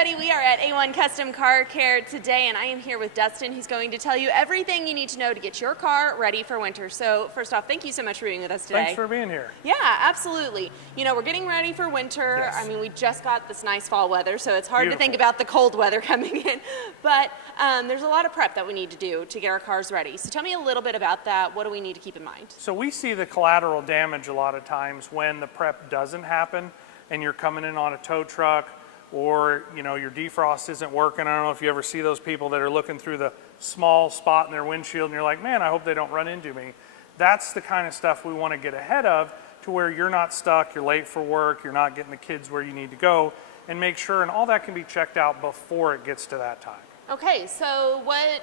everybody. We are at A-1 Custom Car Care today, and I am here with Dustin, who's going to tell you everything you need to know to get your car ready for winter. So first off, thank you so much for being with us today. Thanks for being here. Yeah, absolutely. You know, we're getting ready for winter. Yes. I mean, we just got this nice fall weather, so it's hard Beautiful. to think about the cold weather coming in. But there's a lot of prep that we need to do to get our cars ready. So tell me a little bit about that. What do we need to keep in mind? So we see the collateral damage a lot of times when the prep doesn't happen and you're coming in on a tow truck, or your defrost isn't working. I don't know if you ever see those people that are looking through the small spot in their windshield and you're like, man, I hope they don't run into me. That's the kind of stuff we want to get ahead of, to where you're not stuck, you're late for work, you're not getting the kids where you need to go, and make sure, and all that can be checked out before it gets to that time. Okay, so what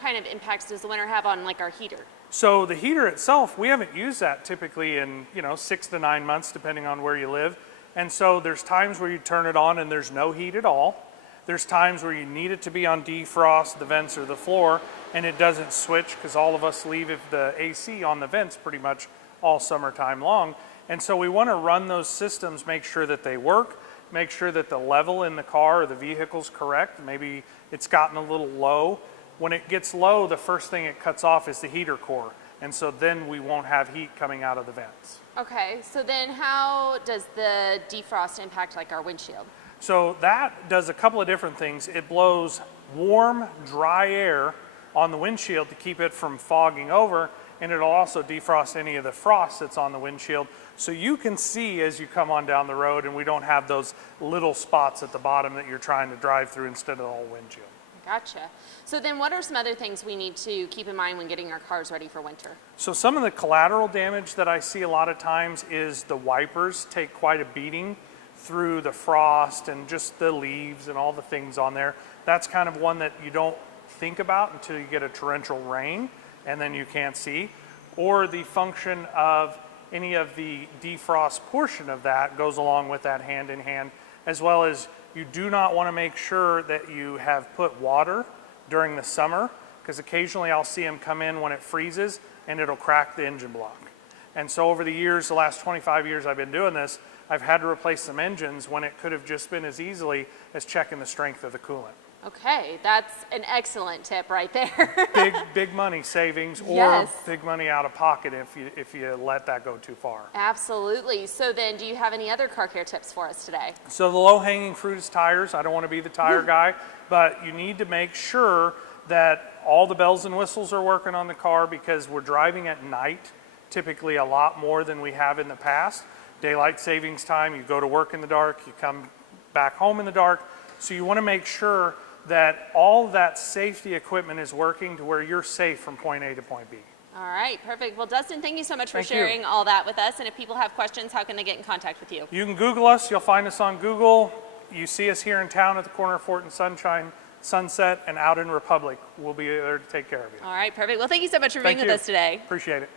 kind of impacts does the winter have on like our heater? So the heater itself, we haven't used that typically in 6 to 9 months, depending on where you live. And so there's times where you turn it on and there's no heat at all. There's times where you need it to be on defrost, the vents or the floor, and it doesn't switch, because all of us leave the AC on the vents pretty much all summertime long. And so we want to run those systems, make sure that they work, make sure that the level in the car or the vehicle's correct. Maybe it's gotten a little low. When it gets low, the first thing it cuts off is the heater core. And so then we won't have heat coming out of the vents. Okay, so then how does the defrost impact like our windshield? So that does a couple of different things. It blows warm, dry air on the windshield to keep it from fogging over, and it'll also defrost any of the frost that's on the windshield. So you can see as you come on down the road, and we don't have those little spots at the bottom that you're trying to drive through instead of the whole windshield. Gotcha. So then what are some other things we need to keep in mind when getting our cars ready for winter? So some of the collateral damage that I see a lot of times is the wipers take quite a beating through the frost and just the leaves and all the things on there. That's kind of one that you don't think about until you get a torrential rain and then you can't see. Or the function of any of the defrost portion of that goes along with that hand in hand, as well as you do not want to make sure that you have put water during the summer, because occasionally I'll see them come in when it freezes and it'll crack the engine block. And so over the years, the last 25 years I've been doing this, I've had to replace some engines when it could have just been as easily as checking the strength of the coolant. Okay, that's an excellent tip right there. big money savings, or yes, big money out of pocket if you let that go too far. Absolutely. So then do you have any other car care tips for us today? So the low-hanging fruit is tires. I don't want to be the tire guy, but you need to make sure that all the bells and whistles are working on the car, because we're driving at night typically a lot more than we have in the past. Daylight savings time, you go to work in the dark, you come back home in the dark. So you want to make sure that all that safety equipment is working to where you're safe from point A to point B. All right, perfect. Well, Dustin, thank you so much for Thank sharing you. all that with us. And if people have questions, how can they get in contact with you? You can Google us. You'll find us on Google. You see us here in town at the corner of Fort and Sunset, and out in Republic. We'll be there to take care of you. All right, perfect. Well, thank you so much for being with us today. Appreciate it.